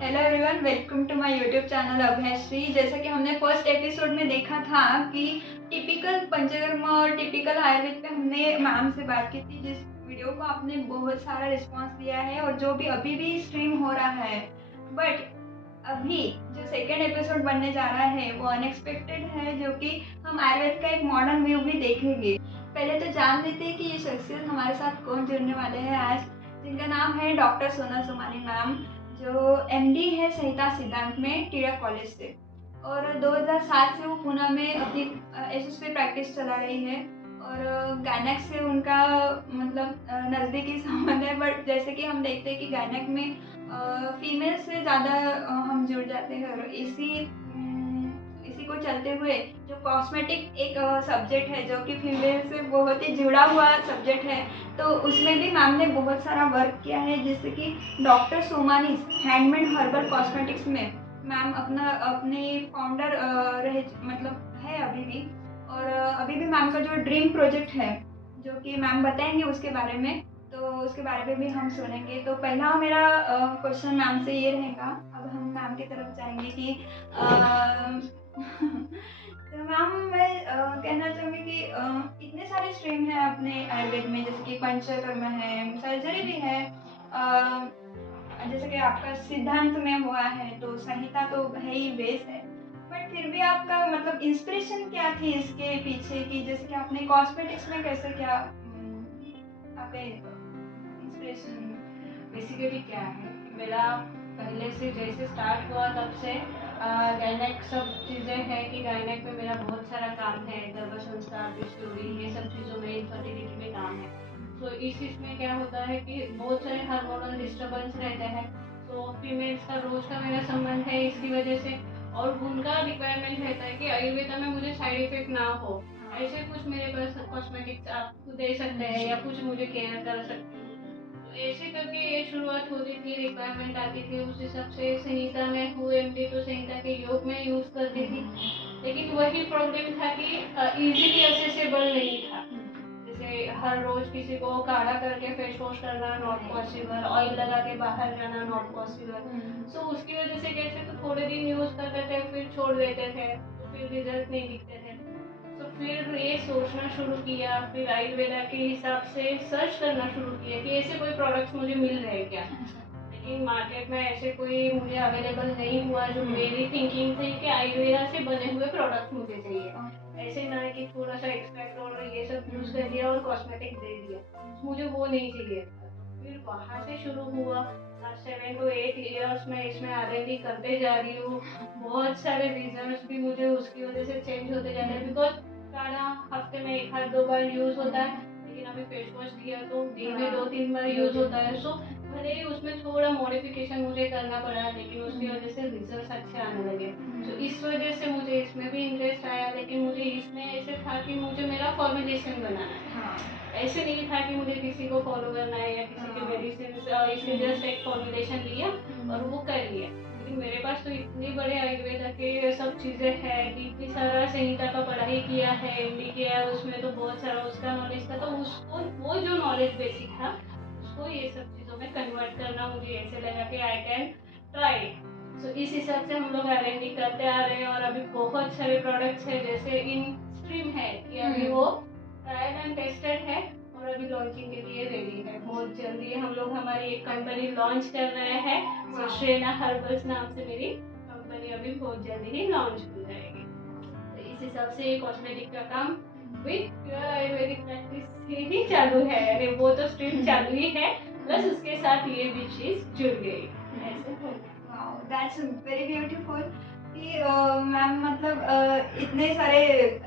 Hello everyone, welcome to my YouTube channel Abhayshree. जैसा कि हमने फर्स्ट एपिसोड में देखा था कि टिपिकल पंचकर्मा और टिपिकल आयुर्वेद पे हमने मैम से बात की थी, जिस वीडियो को आपने बहुत सारा रिस्पांस दिया है और जो भी अभी भी स्ट्रीम हो रहा है। बट अभी जो सेकेंड एपिसोड बनने जा रहा है वो अनएक्सपेक्टेड है, जो कि हम आयुर्वेद का एक मॉडर्न व्यू भी देखेंगे। पहले तो जान लेते हैं कि ये शख्सियत हमारे साथ कौन जुड़ने वाले हैं आज, जिनका नाम है डॉक्टर सोनल सोमानी मैम, जो एमडी है संहिता सिद्धांत में टीड़ा कॉलेज से। और 2007 से वो पुणे में अपनी एसएसपी प्रैक्टिस चला रही है। और गायनेक से उनका मतलब नज़दीकी संबंध है। बट जैसे कि हम देखते हैं कि गायनेक में फीमेल से ज़्यादा हम जुड़ जाते हैं। और इसी को चलते हुए जो कॉस्मेटिक एक सब्जेक्ट है जो कि फीमेल से बहुत ही जुड़ा हुआ सब्जेक्ट है, तो उसमें भी मैम ने बहुत सारा वर्क किया है। जैसे कि doctor Somani handmade herbal cosmetics में मैम अपनी फाउंडर रहे, मतलब है अभी भी। और अभी भी मैम का जो ड्रीम प्रोजेक्ट है, जो कि मैम बताएंगे उसके बारे में, तो उसके बारे में भी हम सुनेंगे। तो पहला मेरा क्वेश्चन मैम से ये रहेगा। अब हम मैम की तरफ जाएंगे कि तो मैम मैं कहना चाहूँगी कि इतने सारे स्ट्रीम हैं अपने आयुर्वेद में, जैसे कि पंचकर्म है, सर्जरी भी है, जैसे कि आपका सिद्धांत में हुआ है, तो संहिता तो है ही बेस है। बट फिर भी आपका मतलब इंस्पिरेशन क्या थी इसके पीछे, कि जैसे कि आपने कॉस्मेटिक्स में कैसे क्या आपका इंस्पिरेशन। बेसिकली क्या है कि मेरा पहले से जैसे स्टार्ट हुआ तब से गायनेक सब चीज़ें हैं कि गायनेक में मेरा बहुत सारा काम है, गर्भ संस्कार, पिस्टोरी, ये सब चीज़ों में इनफर्टिलिटी में काम है। तो इस इसमें क्या होता है कि बहुत सारे हार्मोनल डिस्टर्बेंस रहते हैं। तो फीमेल्स का रोज का मेरा संबंध है इसकी वजह से, और उनका रिक्वायरमेंट रहता है कि आयुर्वेदा में मुझे साइड इफेक्ट ना हो। ऐसे कुछ मेरे पास कॉस्मेटिक्स आप दे सकते हैं या कुछ मुझे केयर कर सकते हो। तो ऐसे करके ये शुरुआत होती थी, रिक्वायरमेंट आती थी, उस हिसाब से संहिता में हूँ एमडी, तो संहिता के योग में यूज करती थी। लेकिन वही प्रॉब्लम था कि इजीली एक्सेसिबल नहीं था। जैसे हर रोज किसी को काढ़ा करके फेस वॉश करना नॉट पॉसिबल, ऑयल लगा के बाहर जाना नॉट पॉसिबल। सो उसकी वजह से कैसे तो थोड़े दिन यूज करते थे फिर छोड़ देते थे, तो फिर रिजल्ट नहीं दिखते थे। तो फिर ये सोचना शुरू किया, फिर आयुर्वेदा के हिसाब से सर्च करना शुरू किया कि ऐसे कोई प्रोडक्ट्स मुझे मिल रहे क्या। लेकिन मार्केट में ऐसे कोई मुझे अवेलेबल नहीं हुआ जो मेरी थिंकिंग थी कि आयुर्वेदा से बने हुए प्रोडक्ट मुझे चाहिए। ऐसे ना कि थोड़ा सा एक्सट्रैक्ट और ये सब यूज कर दिया और कॉस्मेटिक दे दिया, मुझे वो नहीं चाहिए था। तो फिर वहाँ से शुरू हुआ। 7 to 8 years में इसमें R&D करते जा रही हूँ। बहुत सारे रिजल्ट्स भी मुझे उसकी वजह से चेंज होते जाते हैं, बिकॉज काढ़ा हफ्ते में 1 आध 2 बार यूज होता है, लेकिन अभी फेस वॉश दिया तो दिन में 2 3 बार यूज होता है। सो भले ही उसमें थोड़ा मॉडिफिकेशन मुझे करना पड़ा, लेकिन उसकी वजह से रिजल्ट अच्छे आने लगे। तो इस वजह से मुझे इसमें भी इंटरेस्ट आया। लेकिन मुझे इसमें ऐसे था कि मुझे मेरा फॉर्मुलेशन बनाना है। ऐसे नहीं था कि मुझे किसी को फॉलो करना है या किसी के मेडिसिन, इसके जस्ट एक फॉर्मुलेशन लिया और वो कर लिया। लेकिन मेरे पास तो इतनी बड़े आयुर्वेदा के सब चीज़ें हैं कि इतनी सारा संहिता का पढ़ाई किया है, एमडी किया है, उसमें तो बहुत सारा उसका नॉलेज था। तो उसको वो जो नॉलेज बेसिक था उसको ये सब चीज़ों में कन्वर्ट करना मुझे ऐसे लगा कि आई कैन ट्राई। सो इस हिसाब से हम लोग R&D करते आ रहे हैं, और अभी बहुत सारे प्रोडक्ट्स हैं जैसे इन स्ट्रीम है कि अभी वो ट्रायल एंड टेस्टेड है और अभी लॉन्चिंग के लिए रेडी है। बहुत जल्दी हम लोग हमारी एक कंपनी लॉन्च कर रहे हैं। तो श्रेना हर्बल्स नाम से मेरी कंपनी अभी बहुत जल्दी ही लॉन्च हो जाएगी। तो इस हिसाब से कॉस्मेटिक का काम विद प्योर आयुर्वेदिक प्रैक्टिस से ही चालू है। अरे वो तो स्ट्रीम चालू ही है, प्लस उसके साथ ये भी चीज जुड़ गई। ऐसे हो गया। वाओ, दैट्स वेरी ब्यूटीफुल कि मैम मतलब इतने सारे।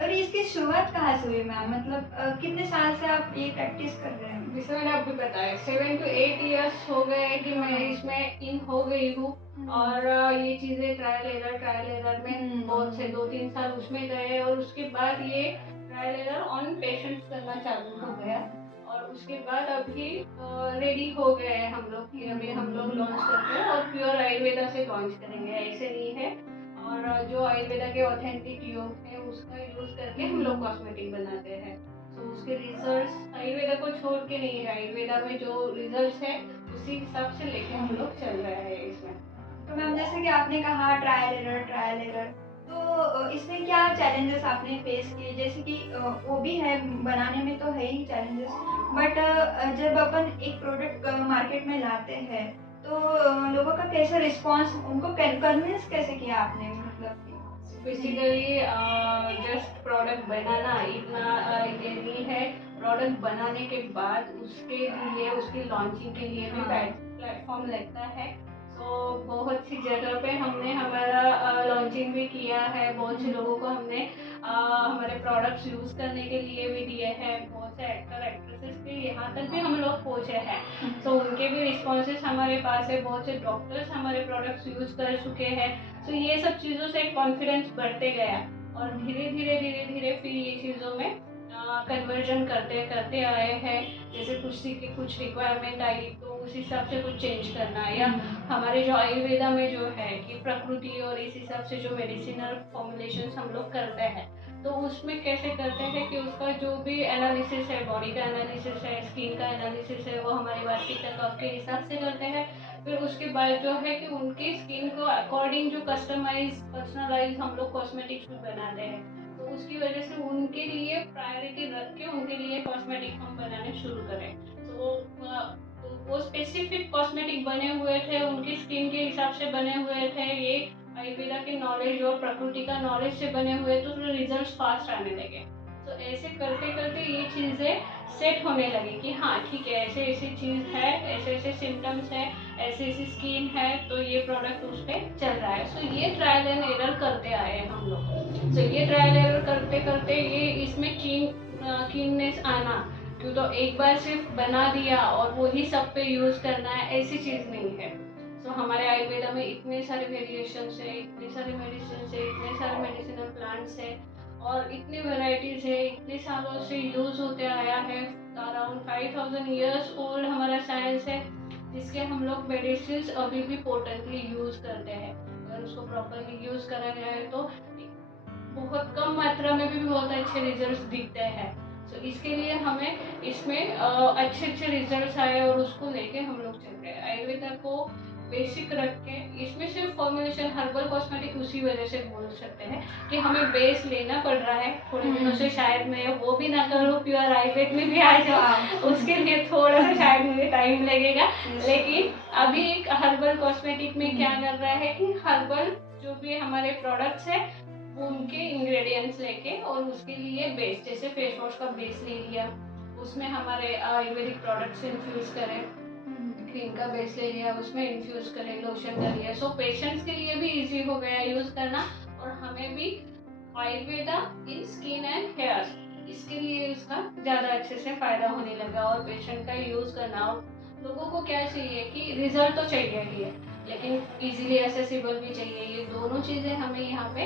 और इसकी शुरुआत कहाँ से हुई मैम, मतलब कितने साल से आप ये प्रैक्टिस कर रहे हैं। जैसे मैंने आपको बताया 7 to 8 years हो गए कि मैं इसमें इन हो गई हूँ। और ये चीज़ें ट्रायल एरर में बहुत से 2 3 साल उसमें गए, और उसके बाद ये ट्रायल एरर ऑन पेशेंट्स करना चालू हो गया। और उसके बाद अभी रेडी हो गए हैं हम लोग कि अभी हम लोग लॉन्च करते हैं और प्योर आयुर्वेदा से लॉन्च करेंगे, ऐसे नहीं है। और जो आयुर्वेदा के ऑथेंटिक योग है उसका यूज करके हम लोग कॉस्मेटिक बनाते हैं। तो उसके रिजल्ट्स आयुर्वेदा को छोड़ के नहीं है, आयुर्वेदा में जो रिजल्ट्स है उसी हिसाब से लेके हम लोग चल रहे हैं इसमें। तो मैम जैसे कि आपने कहा ट्रायल एरर, तो इसमें क्या चैलेंजेस आपने फेस किए? जैसे कि वो भी है, बनाने में तो है ही चैलेंजेस, बट जब अपन एक प्रोडक्ट मार्केट में लाते हैं तो लोगों का कैसे रिस्पॉन्स, उनको कन्विंस कैसे किया आपने, मतलब कि? बेसिकली जस्ट प्रोडक्ट बनाना इतना ये नहीं है। प्रोडक्ट बनाने के बाद उसके लिए उसकी लॉन्चिंग के लिए भी हाँ। प्लेटफॉर्म लगता है। तो बहुत सी जगह पे हमने हमारा लॉन्चिंग भी किया है। बहुत से लोगों को हमने हमारे प्रोडक्ट्स यूज़ करने के लिए भी दिए हैं। बहुत से एक्टर एक्ट्रेसेस के यहाँ तक भी हम लोग पहुँचे हैं। तो उनके भी रिस्पॉन्सेस हमारे पास है। बहुत से डॉक्टर्स हमारे प्रोडक्ट्स यूज़ कर चुके हैं। तो ये सब चीज़ों से कॉन्फिडेंस बढ़ते गया और धीरे धीरे फिर ये चीज़ों में कन्वर्जन करते करते आए हैं। जैसे कुछ की कुछ रिक्वायरमेंट आई तो उस हिसाब से कुछ चेंज करना, या हमारे जो आयुर्वेदा में जो है कि प्रकृति और इस हिसाब से जो मेडिसिनल फॉर्मुलेशंस हम लोग करते हैं, तो उसमें कैसे करते हैं कि उसका जो भी एनालिसिस है, बॉडी का एनालिसिस है, स्किन का एनालिसिस है, वो हमारी वार्षिक कफ के हिसाब से करते हैं। फिर उसके बाद जो है कि उनकी स्किन को अकॉर्डिंग जो कस्टमाइज पर्सनलाइज हम लोग कॉस्मेटिक्स भी बनाते हैं। तो उसकी वजह से उनके लिए प्रायोरिटी रख के उनके लिए कॉस्मेटिक हम बनाने शुरू करें। तो वो स्पेसिफिक कॉस्मेटिक बने हुए थे, उनकी स्किन के हिसाब से बने हुए थे। ये आयुर्वेदा के नॉलेज और प्रकृति का नॉलेज से बने हुए, तो रिजल्ट फास्ट आने लगे। तो ऐसे करते करते ये चीज़ें सेट होने लगी कि हाँ ठीक है, ऐसे ऐसी चीज़ है, ऐसे ऐसे सिम्टम्स है, ऐसी ऐसी स्किन है, तो ये प्रोडक्ट उस पर चल रहा है। सो ये ट्रायल एंड एरर करते आए हैं हम लोग। सो ये ट्रायल एरर करते करते ये इसमें कीननेस आना, क्यों तो एक बार सिर्फ बना दिया और वही सब पे यूज़ करना है, ऐसी चीज़ नहीं है। सो हमारे आयुर्वेदा में इतने सारे वेरिएशंस है, इतने सारे मेडिसिन है, इतने सारे मेडिसिनल प्लांट्स है और इतनी वेराइटीज़ है, इतने सालों से यूज़ होते आया है। अराउंड 5000 ईयर्स ओल्ड हमारा साइंस है, जिसके हम लोग मेडिसिन अभी भी पोटेंटली यूज़ करते हैं। अगर उसको प्रॉपरली यूज़ करा जाए तो बहुत कम मात्रा में भी बहुत अच्छे रिजल्ट्स दिखते हैं। तो इसके लिए हमें इसमें अच्छे अच्छे रिजल्ट्स आए और उसको लेके हम लोग चल रहे हैं। आयुर्वेदा को बेसिक रख के इसमें सिर्फ फॉर्मुलेशन हर्बल कॉस्मेटिक उसी वजह से बोल सकते हैं कि हमें बेस लेना पड़ रहा है। थोड़े दिनों से शायद मैं वो भी ना करूँ, प्योर आयुर्वेद में भी आ जाऊँ, उसके लिए थोड़ा सा शायद मुझे टाइम लगेगा। लेकिन अभी एक हर्बल कॉस्मेटिक में क्या कर रहा है कि हर्बल जो भी हमारे प्रोडक्ट्स है वो उनके इंग्रेडिएंट्स लेके और उसके लिए बेस, जैसे फेस वॉश का बेस ले लिया, उसमें हमारे आयुर्वेदिक प्रोडक्ट्स इन्फ्यूज करें, क्रीम का बेस ले लिया, उसमें इन्फ्यूज करें, लोशन कर लिया। सो पेशेंट्स के लिए भी इजी हो गया यूज़ करना और हमें भी आयुर्वेदा इन स्किन एंड हेयर्स, इसके लिए इसका ज़्यादा अच्छे से फ़ायदा होने लगा और पेशेंट का यूज़ करना। और लोगों को क्या चाहिए कि रिजल्ट तो चाहिए ही है, लेकिन इजीली एक्सेसिबल भी चाहिए। ये दोनों चीज़ें हमें यहाँ पे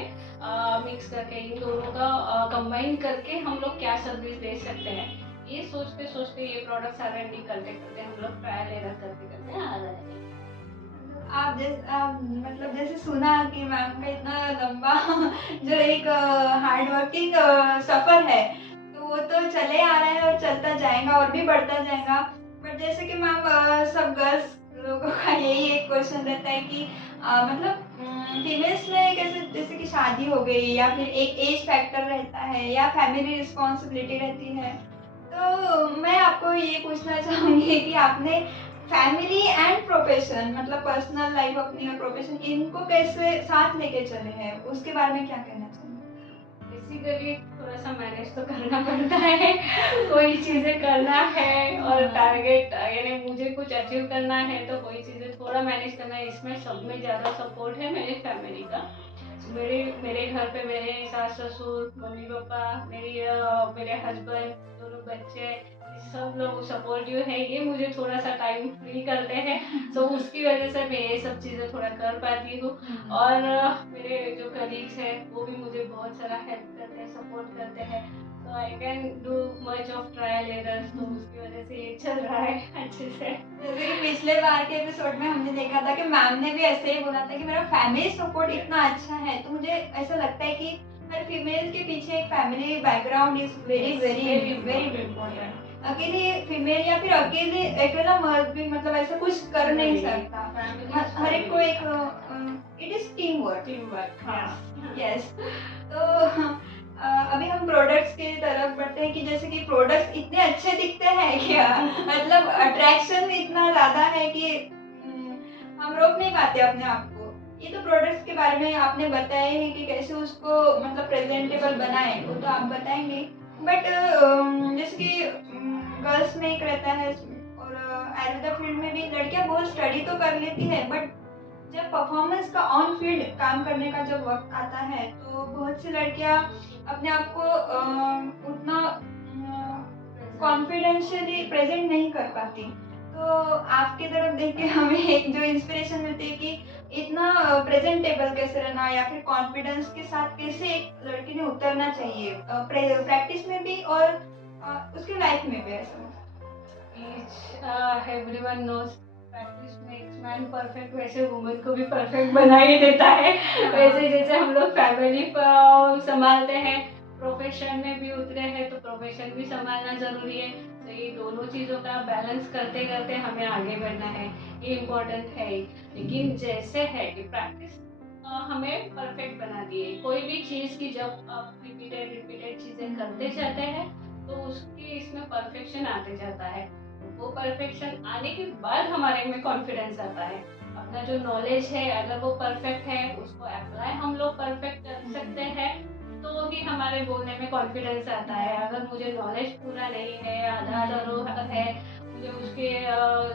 मिक्स करके, इन दोनों का कंबाइन करके हम लोग क्या सर्विस दे सकते हैं, ये सोचते सोचते ये प्रोडक्ट्स R&D करते करते हम लोग ट्रायल एरर करते करते आ रहे हैं। आप मतलब जैसे सुना कि मैम का इतना लंबा जो एक हार्ड वर्किंग सफ़र है, तो वो तो चले आ रहा है और चलता जाएगा और भी बढ़ता जाएगा। बट जैसे कि मैम सब गर्ल्स लोगों का यही एक क्वेश्चन रहता है कि मतलब फीमेल्स में कैसे, जैसे कि शादी हो गई या फिर एक एज फैक्टर रहता है या फैमिली रिस्पॉन्सिबिलिटी रहती है। तो मैं आपको ये पूछना चाहूँगी कि आपने फैमिली एंड प्रोफेशन, मतलब पर्सनल लाइफ अपनी और प्रोफेशन, इनको कैसे साथ लेके चले हैं, उसके बारे में क्या कहना चाहेंगे? बेसिकली थोड़ा सा मैनेज तो करना पड़ता है। कोई चीज़ें करना है और टारगेट यानी मुझे कुछ अचीव करना है, तो कोई चीज़ें थोड़ा मैनेज करना है। इसमें सब में ज़्यादा सपोर्ट है मेरे फैमिली का। मेरे घर पे मेरे सास ससुर, मम्मी पापा, मेरे हस्बैंड, दोनों बच्चे, सब लोग सपोर्टिव है। ये मुझे थोड़ा सा टाइम फ्री करते हैं, तो उसकी वजह से मैं ये सब चीज़ें थोड़ा कर पाती हूँ। और मेरे जो कलीग्स हैं वो भी मुझे बहुत सारा हेल्प करते हैं, सपोर्ट करते हैं। तो I can do much of trial errors, तो उसकी वजह से ये चल रहा है अच्छे से। जैसे कि पिछले बार के एपिसोड में हमने देखा था कि मैम ने भी ऐसे ही बोला था कि मेरा फैमिली सपोर्ट इतना अच्छा है, तो मुझे ऐसा लगता है कि हर फीमेल के पीछे एक family background is very very very important. अकेले फीमेल या फिर अकेला मर्द भी मतलब ऐसा कुछ कर नहीं सकता। हर एक को एक it is team work. Team work. हाँ। यस। तो अभी हम प्रोडक्ट्स की तरफ बढ़ते हैं कि जैसे कि प्रोडक्ट्स इतने अच्छे दिखते हैं क्या, मतलब अट्रैक्शन इतना ज़्यादा है कि हम रोक नहीं पाते अपने आप को। ये तो प्रोडक्ट्स के बारे में आपने बताया है कि कैसे उसको मतलब प्रेजेंटेबल बनाएं, वो तो आप बताएंगे। बट जैसे कि गर्ल्स में एक रहता है और आयुर्वेदा फील्ड में भी लड़कियां बहुत स्टडी तो कर लेती है, बट जब परफॉर्मेंस का ऑन फील्ड काम करने का जब वक्त आता है तो बहुत सी लड़कियां अपने आप को उतना कॉन्फिडेंशियली प्रेजेंट नहीं कर पाती। तो आपकी तरफ देख के हमें एक जो इंस्पिरेशन मिलती है कि इतना प्रेजेंटेबल कैसे रहना या फिर कॉन्फिडेंस के साथ कैसे एक लड़की ने उतरना चाहिए प्रैक्टिस में भी और उसके लाइफ में भी ऐसा। Everyone knows practice makes man perfect, वैसे वुमेन को भी परफेक्ट बना ही देता है। वैसे जैसे हम लोग फैमिली संभालते हैं, प्रोफेशन में भी उतरे हैं तो प्रोफेशन भी संभालना जरूरी है। तो ये दोनों चीज़ों का बैलेंस करते करते हमें आगे बढ़ना है, ये इम्पोर्टेंट है ही। लेकिन जैसे है कि प्रैक्टिस हमें परफेक्ट बनाती है। कोई भी चीज़ की जब आप रिपीटेड चीज़ें करते जाते हैं तो उसकी इसमें परफेक्शन आते जाता है। वो परफेक्शन आने के बाद हमारे में कॉन्फिडेंस आता है। अपना जो नॉलेज है अगर वो परफेक्ट है, उसको अप्लाई हम लोग परफेक्ट कर सकते हैं तो ही हमारे बोलने में कॉन्फिडेंस आता है। अगर मुझे नॉलेज पूरा नहीं है, आधा आधा है, मुझे उसके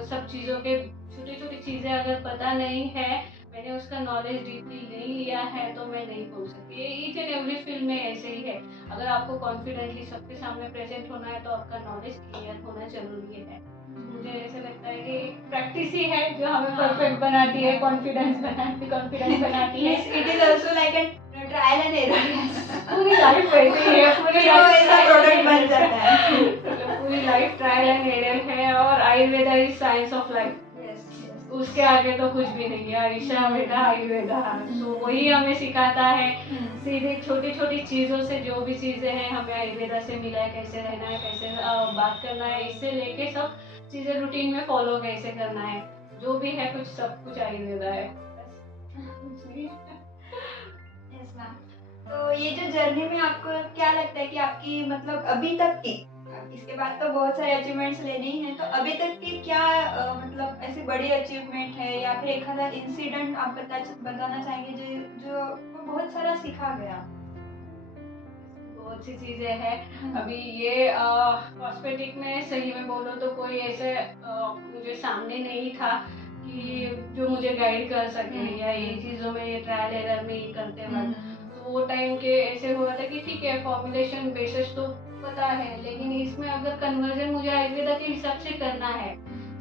सब चीज़ों के छोटी छोटी चीज़ें अगर पता नहीं है, मैंने उसका नॉलेज डीपली नहीं लिया है तो मैं नहीं बोल सकती। ईच एंड एवरी फील्ड में ऐसे ही है। अगर आपको कॉन्फिडेंटली सबके सामने प्रेजेंट होना है तो आपका नॉलेज क्लियर होना जरूरी है। मुझे ऐसा लगता है कि प्रैक्टिस ही है जो हमें परफेक्ट बनाती है, कॉन्फिडेंस बनाती है। It is also like an trial and error. पूरी लाइफ वैसे ही है, पूरी फिर वो ऐसा प्रोडक्ट बन जाता है। पूरी लाइफ ट्रायल एंड एरर है और Ayurveda is science of life. उसके आगे तो कुछ भी नहीं है। आयुषा वेदा आयुर्वेदा, तो वही हमें सिखाता है। सीधे छोटी छोटी चीज़ों से जो भी चीज़ें हैं हमें आयुर्वेदा से मिला है, कैसे रहना है, कैसे बात करना है, इससे लेके सब चीज़ें रूटीन में फॉलो कैसे करना है, जो भी है कुछ सब कुछ आयुर्वेदा है। Yes ma'am. तो ये जो जर्नी में आपको क्या लगता है कि आपकी मतलब अभी तक की, इसके बाद तो बहुत सारे अचीवमेंट्स लेने ही हैं, तो अभी तक की क्या मतलब ऐसी बड़ी अचीवमेंट है या फिर एक आधा इंसिडेंट आप बताना चाहेंगे जो जो आपको बहुत सारा सिखा गया? बहुत सी चीज़ें हैं। अभी ये कॉस्मेटिक में सही में बोलो तो कोई ऐसे मुझे सामने नहीं था कि जो मुझे गाइड कर सके या ये चीज़ों में, ये ट्रायल एरर में ये करते वक्त। तो वो टाइम के ऐसे हुआ था कि ठीक है फॉर्मुलेशन बेसिस तो पता है, लेकिन इसमें अगर कन्वर्जन मुझे आयुर्वेदा के हिसाब से करना है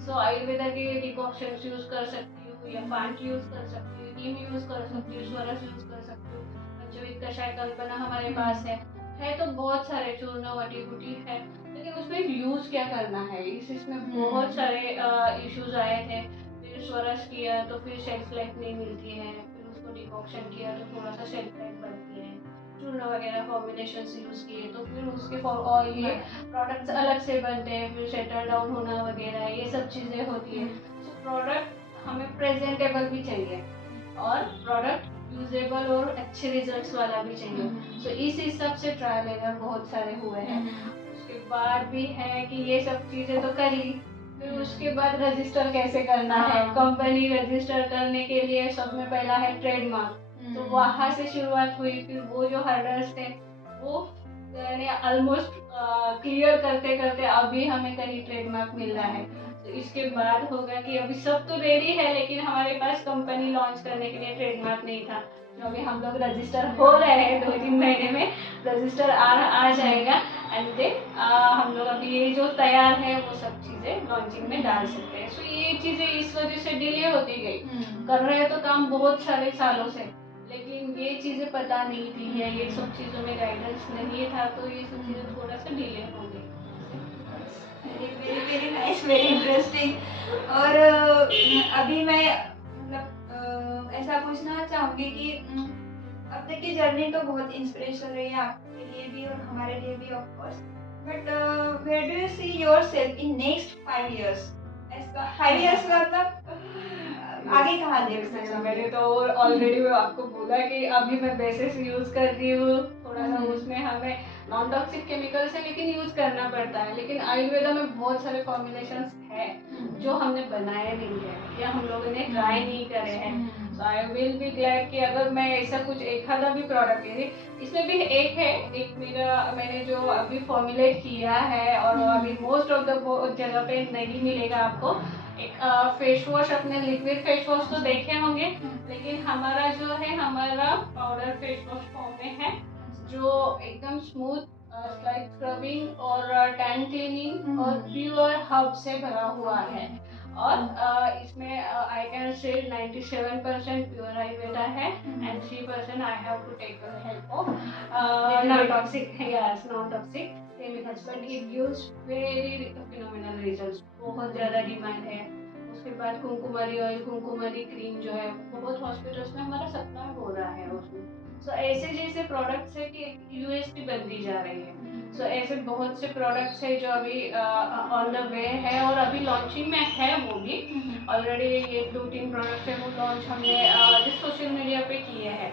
सो आयुर्वेदा के डिकॉक्शंस यूज़ कर सकती हूँ या पांच यूज़ कर सकती हूँ, नीम यूज़ कर सकती हूँ, स्वरस यूज़ कर सकती हूँ, पंचविद कषाय कल्पना हमारे पास है तो बहुत सारे चूर्ण वटी बूटी है, लेकिन उसमें यूज़ क्या करना है इसमें बहुत सारे इश्यूज आए थे। फिर स्वरस किया तो फिर शेल्फ लाइफ नहीं मिलती है, फिर उसको डिकॉक्शन किया तो थोड़ा सा शेल्फ लाइफ बढ़ती है, चूर्ण वगैरह फॉर्मुलेशन यूज़ किए तो फिर उसके और ये प्रोडक्ट्स अलग से बनते हैं, फिर सेटल डाउन होना वगैरह ये सब चीज़ें होती है। तो प्रोडक्ट हमें प्रेजेंटेबल भी चाहिए और प्रोडक्ट यूजेबल और अच्छे रिजल्ट्स वाला भी चाहिए। तो इस हिसाब से ट्रायल एरर बहुत सारे हुए हैं। उसके बाद भी है कि ये सब चीज़ें तो कर ली, फिर उसके बाद रजिस्टर कैसे करना है, कंपनी रजिस्टर करने के लिए सब में पहला है ट्रेडमार्क, तो वहाँ से शुरुआत हुई। फिर वो जो हर्डल्स थे वो मैंने ऑलमोस्ट क्लियर करते करते अभी हमें कहीं ट्रेडमार्क मिल रहा है। तो इसके बाद होगा कि अभी सब तो रेडी है लेकिन हमारे पास कंपनी लॉन्च करने के लिए ट्रेडमार्क नहीं था, जो अभी हम लोग रजिस्टर हो रहे हैं, 2-3 महीने में रजिस्टर आ जाएगा एंड देन हम लोग अभी ये जो तैयार है वो सब चीज़ें लॉन्चिंग में डाल सकते हैं। सो ये चीज़ें इस वजह से डिले होती गई। कर रहे हैं तो काम बहुत सारे सालों से, लेकिन ये चीज़ें पता नहीं थी या ये सब चीज़ों में गाइडेंस नहीं था, तो ये सब चीज़ें थोड़ा सा डिले हो गई। Very very nice, very interesting. और अभी मैं मतलब ऐसा पूछना चाहूँगी कि अब तक की जर्नी तो बहुत इंस्पिरेशनल रही है आपके लिए भी और हमारे लिए भी of course, but where do you see yourself in next 5 years? ऐसा 5 years मतलब आगे कहाँ देखना मैंने चाहोगे? तो ऑलरेडी मैं आपको बोला कि अभी मैं बेसिस यूज कर रही हूँ, थोड़ा सा उसमें हमें नॉन टॉक्सिक केमिकल्स है लेकिन यूज करना पड़ता है। लेकिन आयुर्वेदा में बहुत सारे फॉर्मुलेशंस है जो हमने बनाए नहीं है या हम लोगों ने ट्राई नहीं करे हैं। सो आई विल बी ग्लैड कि अगर मैं ऐसा कुछ एक आधा भी प्रोडक्ट है, इसमें भी एक है, एक मैंने जो अभी फॉर्मुलेट किया है और वो अभी मोस्ट ऑफ द जगह पे नहीं मिलेगा आपको। एक फेस वॉश, अपने लिक्विड फेस वॉश तो देखे होंगे, लेकिन हमारा जो है हमारा पाउडर फेस वॉश फॉर्म में है जो एकदम स्मूथ स्लाइड स्क्रबिंग और टैन क्लीनिंग और प्योर हर्ब से भरा हुआ है। और इसमें I can say 97% pure Ayurveda है and 3% I have to take the help of non toxic, yes non toxic chemicals, but it gives very phenomenal results. बहुत ज़्यादा डिमांड है। उसके बाद कुमकुमारी ऑयल, कुमकुमारी क्रीम जो है बहुत हॉस्पिटल्स में हमारा सप्लाई हो रहा है उसमें। सो ऐसे जैसे प्रोडक्ट्स है कि यूएसपी बनती जा रही है। सो ऐसे बहुत से प्रोडक्ट्स है जो अभी ऑन द वे है और अभी लॉन्चिंग में है। वो भी ऑलरेडी ये 2-3 प्रोडक्ट्स है वो लॉन्च हमने सोशल मीडिया पे किए हैं।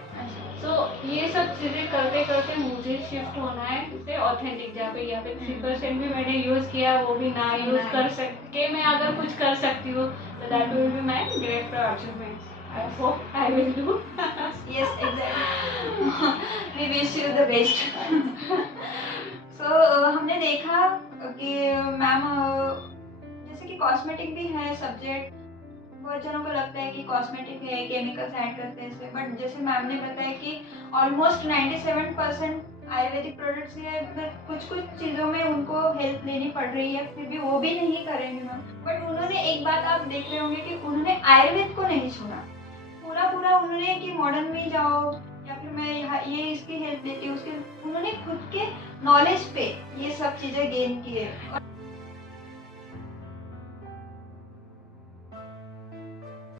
सो ये सब चीज़ें करते करते मुझे शिफ्ट होना है इसे ऑथेंटिक, जहाँ पे यहाँ पे 3% भी मैंने यूज़ किया, वो भी ना यूज़ कर सके मैं अगर कुछ कर सकती हूँ तो that will be my great achievement. I hope I will do. Yes, exactly. We wish you the best. So हमने देखा कि मैम जैसे कि कॉस्मेटिक भी है सब्जेक्ट, बहुत जनों को लगता है कि कॉस्मेटिक है, केमिकल्स ऐड करते हैं इसमें, बट जैसे मैम ने बताया कि ऑलमोस्ट 97% आयुर्वेदिक प्रोडक्ट्स है, कुछ कुछ चीज़ों में उनको हेल्प लेनी पड़ रही है, फिर भी वो भी नहीं करेंगे मैम। बट उन्होंने एक बात आप देख रहे होंगे कि उन्होंने आयुर्वेद को नहीं छोड़ा, पूरा उन्होंने कि मॉडर्न में जाओ या फिर मैं यहाँ ये इसकी हेल्प लेती हूँ, उसके उन्होंने खुद के नॉलेज पे ये सब चीज़ें गेन की है।